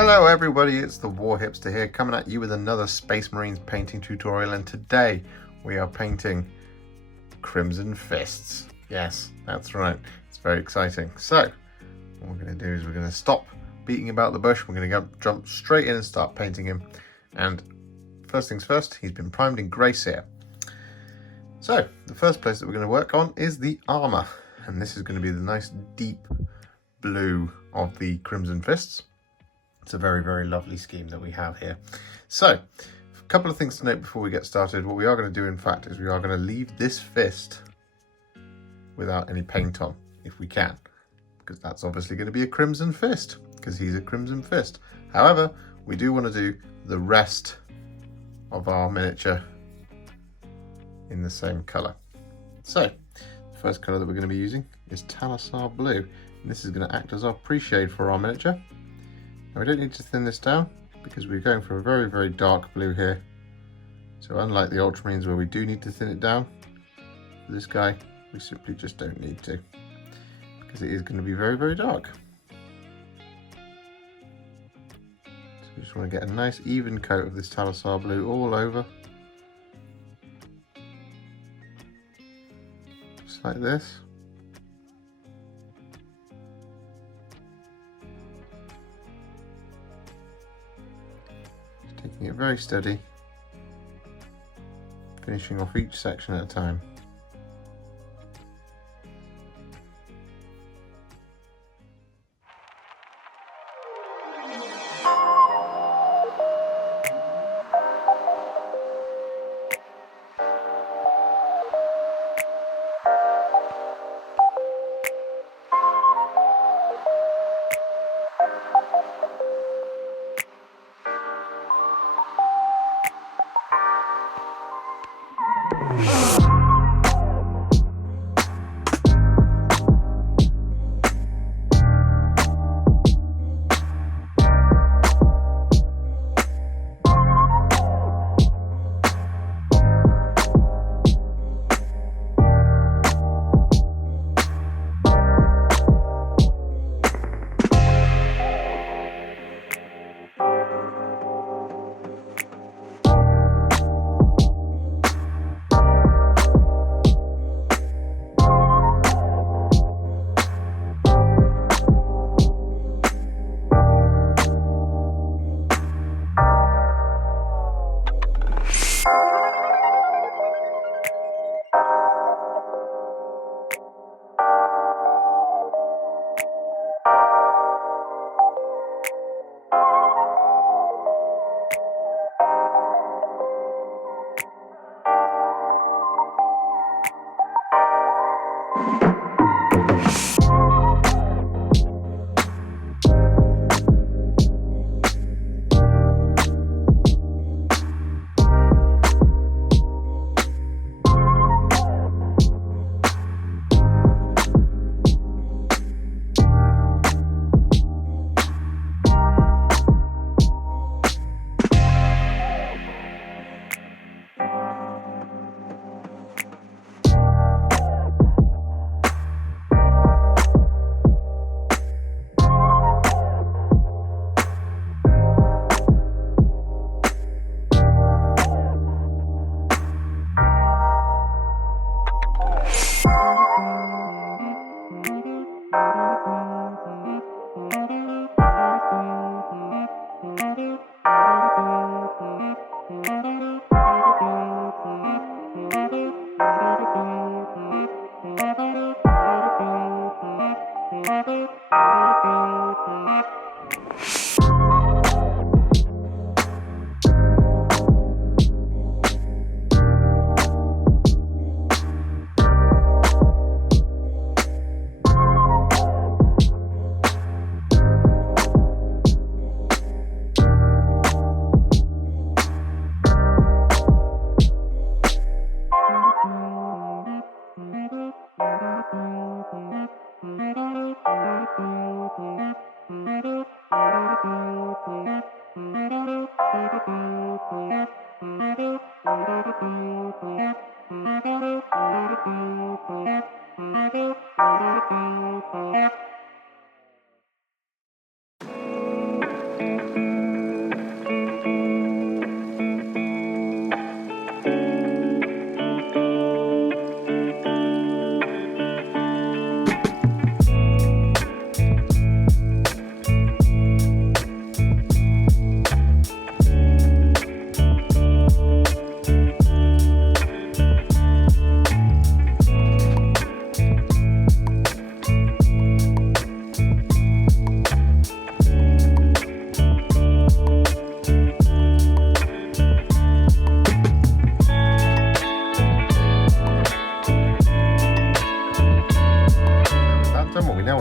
Hello everybody, it's the Warhipster here, coming at you with another Space Marines painting tutorial, and today we are painting Crimson Fists. Yes, that's right, it's very exciting. So, what we're going to do is we're going to stop beating about the bush, we're going to jump straight in and start painting him. And first things first, he's been primed in Grey Seer. So, the first place that we're going to work on is the armour, and this is going to be the nice deep blue of the Crimson Fists. It's a very, very lovely scheme that we have here. So, a couple of things to note before we get started. What we are going to do, in fact, is we are going to leave this fist without any paint on, if we can, because that's obviously going to be a Crimson Fist, because he's a Crimson Fist. However, we do want to do the rest of our miniature in the same colour. So, the first colour that we're going to be using is Talassar Blue, and this is going to act as our pre-shade for our miniature. Now we don't need to thin this down because we're going for a very, very dark blue here. So unlike the Ultramarines where we do need to thin it down, for this guy we simply just don't need to, because it is going to be very, very dark. So we just want to get a nice even coat of this Talassar Blue all over. Just like this. Taking it very steady, finishing off each section at a time.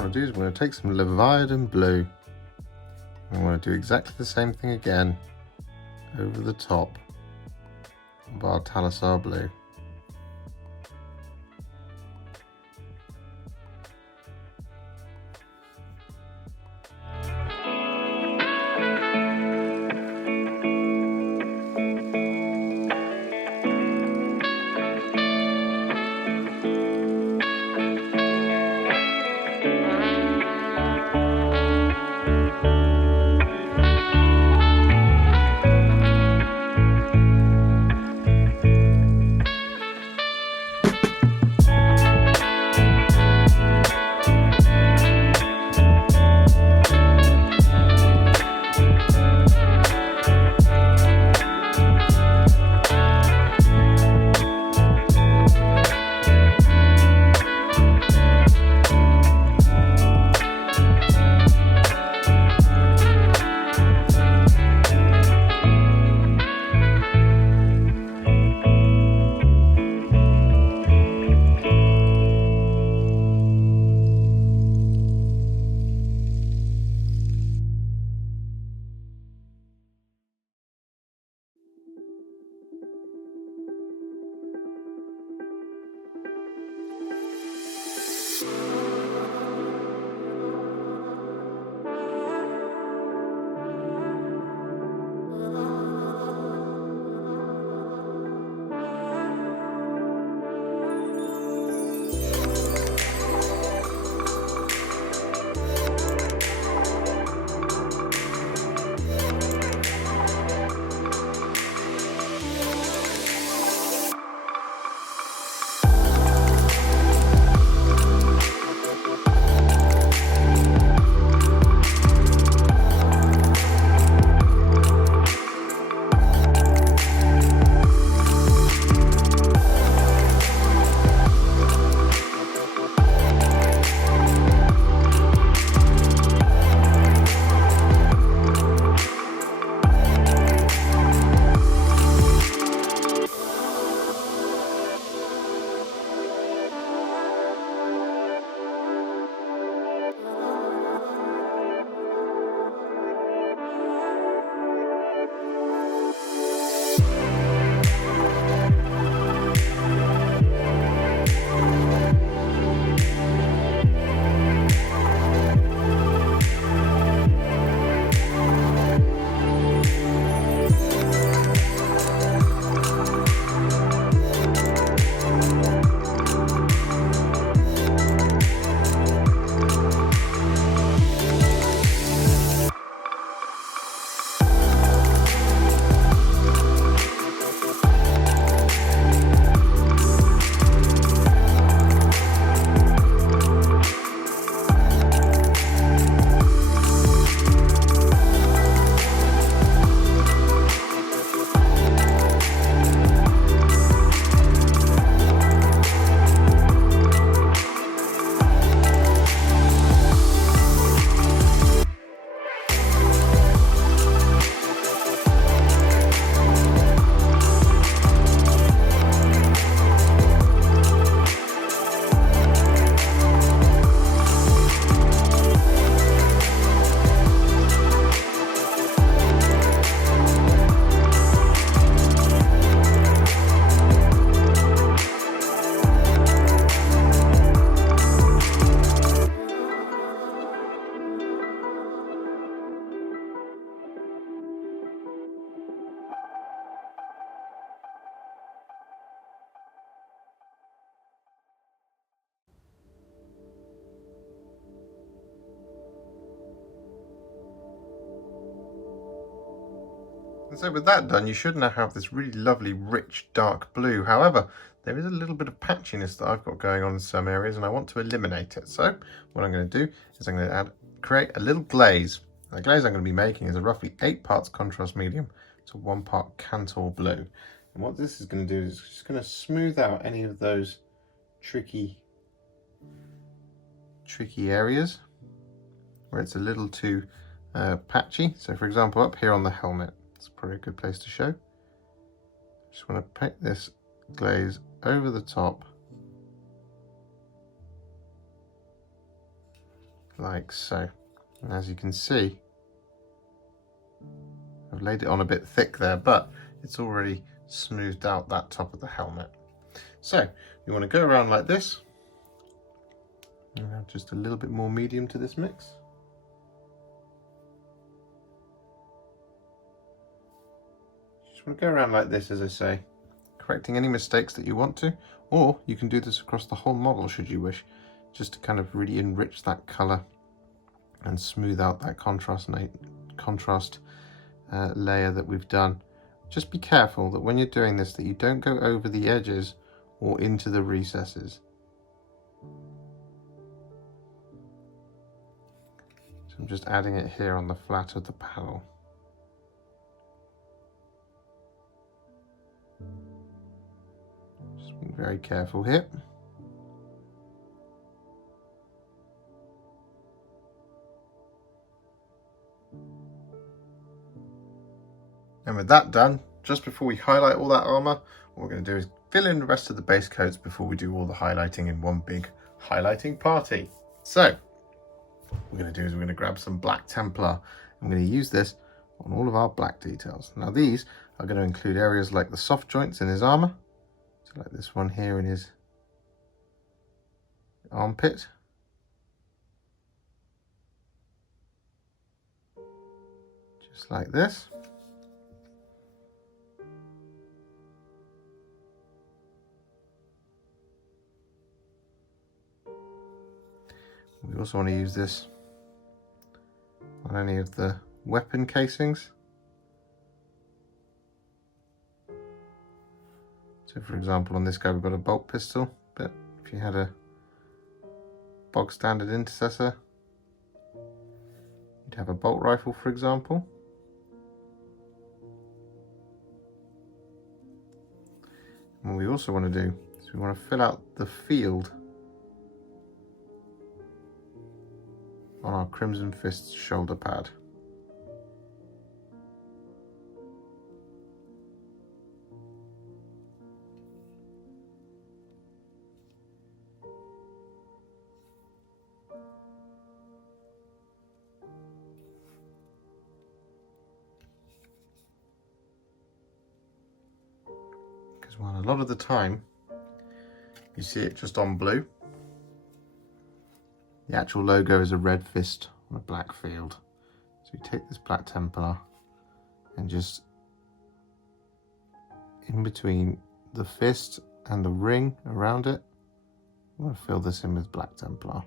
want to do is we're going to take some Leviadon Blue. And we're going to do exactly the same thing again over the top of our Talassar Blue. And so with that done, you should now have this really lovely, rich, dark blue. However, there is a little bit of patchiness that I've got going on in some areas, and I want to eliminate it. So what I'm going to do is I'm going to create a little glaze. The glaze I'm going to be making is a roughly 8 parts contrast medium to 1 part Kantor Blue. And what this is going to do is just going to smooth out any of those tricky areas where it's a little too patchy. So for example, up here on the helmet, it's probably a good place to show. Just want to paint this glaze over the top like so. And as you can see, I've laid it on a bit thick there, but it's already smoothed out that top of the helmet. So you want to go around like this, and add just a little bit more medium to this mix. Just want to go around like this, as I say, correcting any mistakes that you want to, or you can do this across the whole model should you wish, just to kind of really enrich that colour and smooth out that contrast layer that we've done. Just be careful that when you're doing this that you don't go over the edges or into the recesses. So I'm just adding it here on the flat of the panel. Just be very careful here. And with that done, just before we highlight all that armor, what we're going to do is fill in the rest of the base coats before we do all the highlighting in one big highlighting party. So what we're going to do is we're going to grab some black Templar. I'm going to use this on all of our black details. Now these are going to include areas like the soft joints in his armor, so like this one here in his armpit. Just like this. We also want to use this on any of the weapon casings. So for example, on this guy we've got a bolt pistol, but if you had a bog standard intercessor, you'd have a bolt rifle, for example. And what we also want to do is we want to fill out the field on our Crimson Fist's shoulder pad. Because while a lot of the time you see it just on blue, the actual logo is a red fist on a black field. So we take this black Templar and just in between the fist and the ring around it, I'm going to fill this in with black Templar.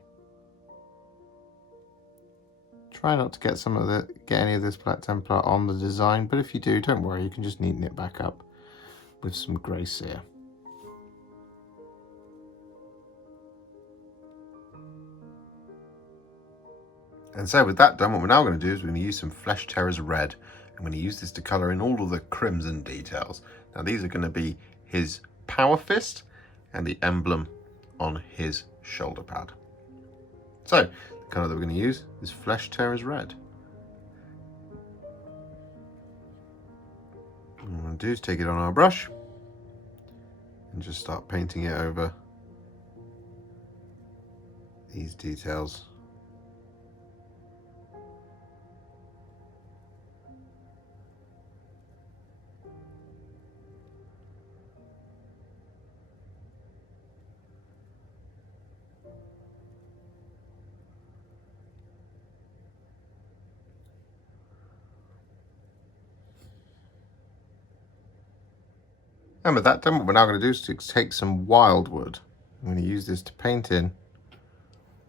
Try not to get any of this black Templar on the design, but if you do, don't worry, you can just neaten it back up with some grey Seer. And so with that done, what we're now going to do is we're going to use some Flesh Terror's Red. I'm going to use this to colour in all of the crimson details. Now these are going to be his power fist and the emblem on his shoulder pad. So the colour that we're going to use is Flesh Terror's Red. What we're going to do is take it on our brush and just start painting it over these details. And with that done, what we're now going to do is to take some Wyldwood. I'm going to use this to paint in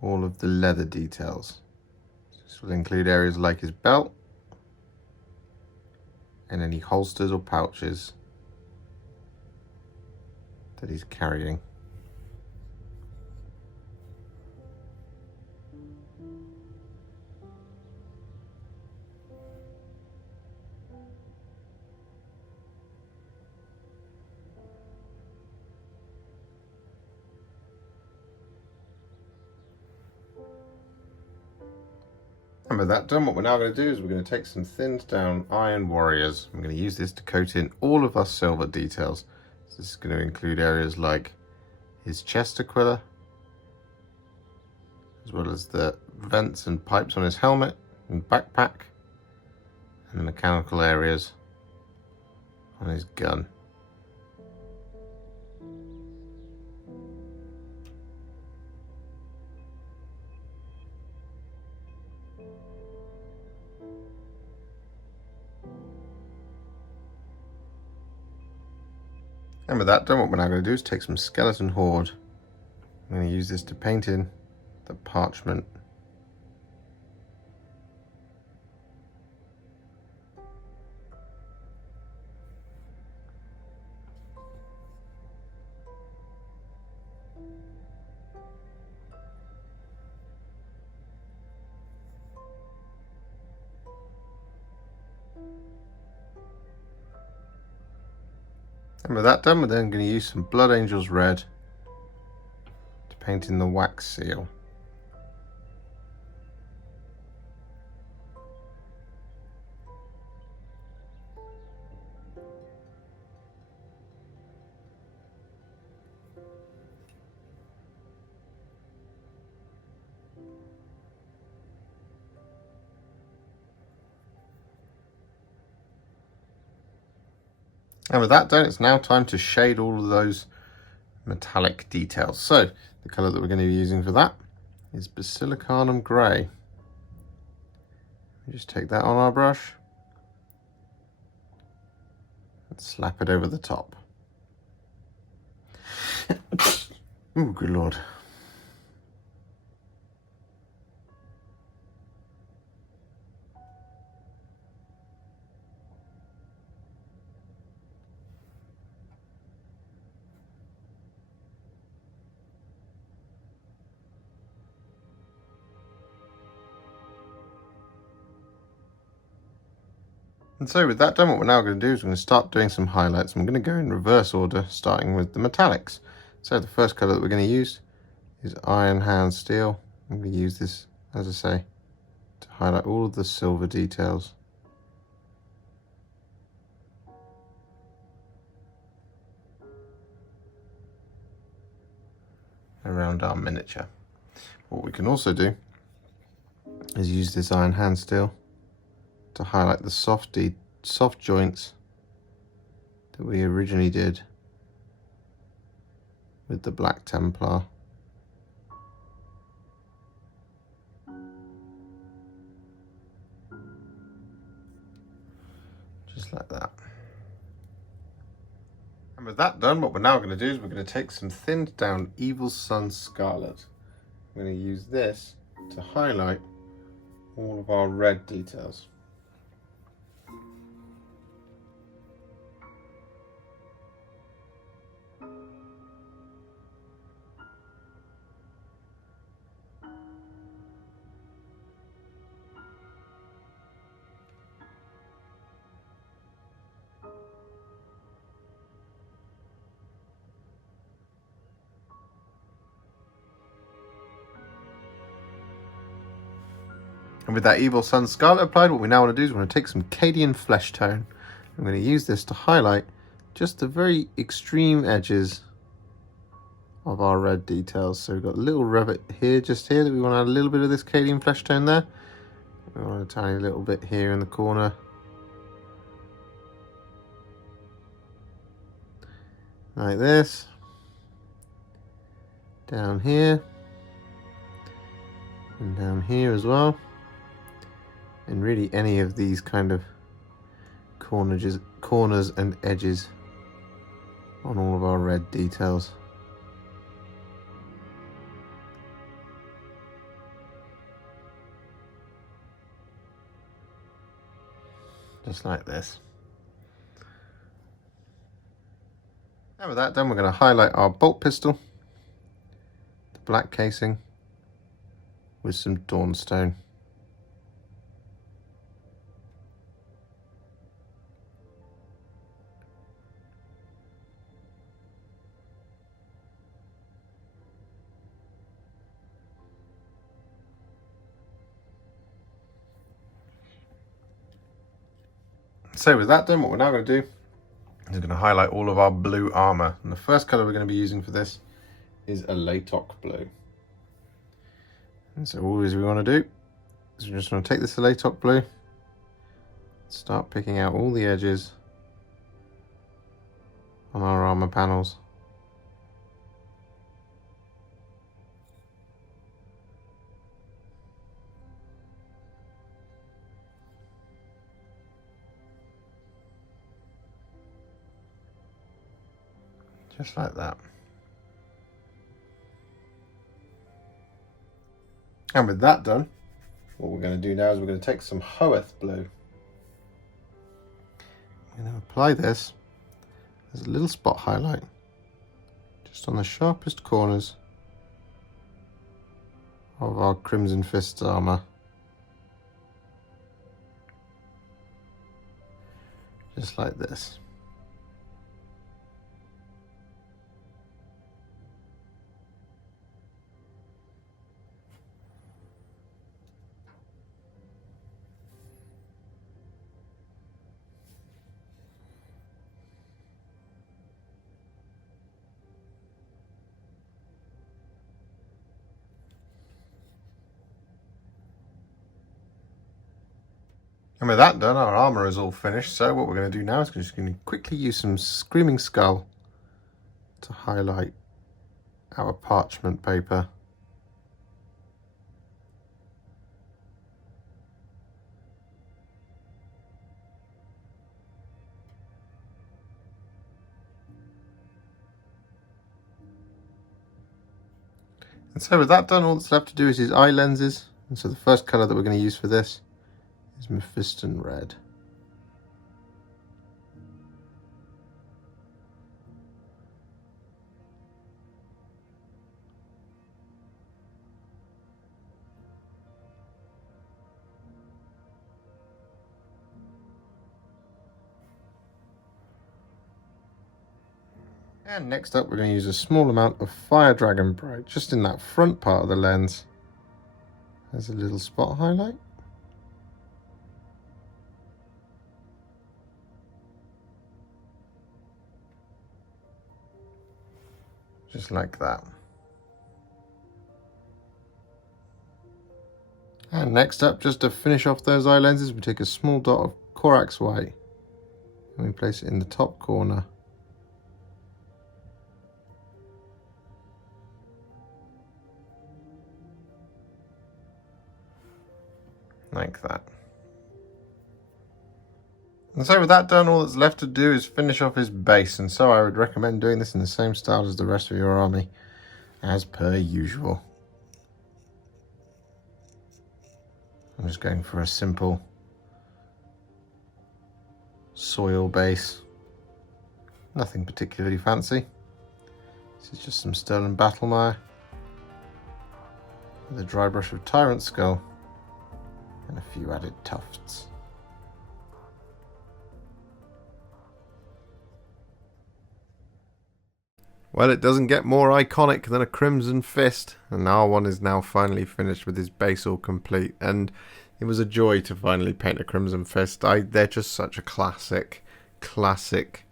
all of the leather details. This will include areas like his belt and any holsters or pouches that he's carrying. And with that done, what we're now going to do is we're going to take some thinned down Iron Warriors. I'm going to use this to coat in all of our silver details. So this is going to include areas like his chest aquila, as well as the vents and pipes on his helmet and backpack, and the mechanical areas on his gun. And with that done, what we're now going to do is take some skeleton Horde. I'm going to use this to paint in the parchment. And with that done, we're then going to use some Blood Angels Red to paint in the wax seal. And with that done, it's now time to shade all of those metallic details. So the colour that we're going to be using for that is Basilicanum Grey. Just take that on our brush and slap it over the top. Oh, good Lord. And so with that done, what we're now going to do is we're going to start doing some highlights. I'm going to go in reverse order, starting with the metallics. So the first colour that we're going to use is Iron Hand Steel. I'm going to use this, as I say, to highlight all of the silver details. Around our miniature. What we can also do is use this Iron Hand Steel to highlight the soft joints that we originally did with the Black Templar. Just like that. And with that done, what we're now going to do is we're going to take some thinned down Evil Sunz Scarlet. I'm going to use this to highlight all of our red details. And with that Evil Sunz Scarlet applied, what we now want to do is we're going to take some Cadian Fleshtone. I'm going to use this to highlight just the very extreme edges of our red details. So we've got a little rivet here, just here, that we want to add a little bit of this Cadian Fleshtone there. We want a tiny little bit here in the corner. Like this. Down here. And down here as well. And really any of these kind of corners and edges on all of our red details. Just like this. And with that done, we're going to highlight our bolt pistol, the black casing, with some Dawnstone. So with that done, what we're now going to do is going to highlight all of our blue armor. And the first color we're going to be using for this is Alaitoc Blue. And so all we want to do is we just want to take this Alaitoc Blue, start picking out all the edges on our armour panels. Just like that. And with that done, what we're going to do now is we're going to take some Hoeth Blue. I'm going to apply this as a little spot highlight just on the sharpest corners of our Crimson Fists armour. Just like this. And with that done, our armour is all finished, so what we're going to do now is we're just going to quickly use some Screaming Skull to highlight our parchment paper. And so with that done, all that's left to do is use eye lenses. And so the first colour that we're going to use for this is Mephiston Red. And next up we're going to use a small amount of Fire Dragon Bright just in that front part of the lens as a little spot highlight. Just like that. And next up, just to finish off those eye lenses, we take a small dot of Corax White and we place it in the top corner. Like that. And so with that done, all that's left to do is finish off his base, and so I would recommend doing this in the same style as the rest of your army, as per usual. I'm just going for a simple soil base, nothing particularly fancy. This is just some Sterling Battlemire with a dry brush of Tyrant Skull and a few added tufts. Well, it doesn't get more iconic than a Crimson Fist, and our one is now finally finished with his base all complete, and it was a joy to finally paint a Crimson Fist. They're just such a classic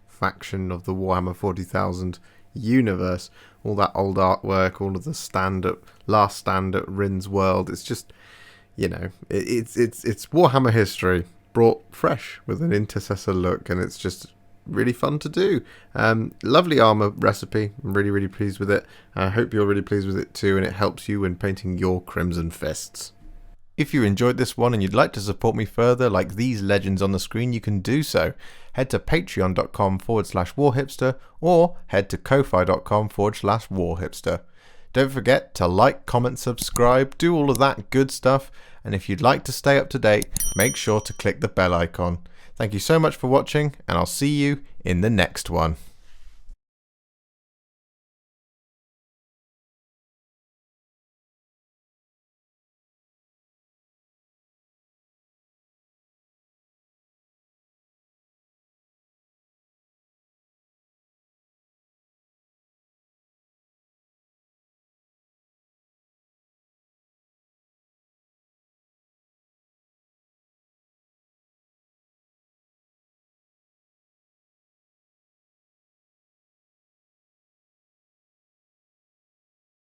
faction of the Warhammer 40,000 universe. All that old artwork, all of the last stand at Rin's World, it's just, you know, it's Warhammer history brought fresh with an Intercessor look, and it's just really fun to do. Lovely armor recipe. I'm really pleased with it. I hope you're really pleased with it too, and it helps you when painting your Crimson Fists. If you enjoyed this one and you'd like to support me further like these legends on the screen, you can do so. Head to patreon.com/warhipster or head to ko-fi.com/warhipster. Don't forget to like, comment, subscribe, do all of that good stuff, and if you'd like to stay up to date, make sure to click the bell icon. Thank you so much for watching, and I'll see you in the next one.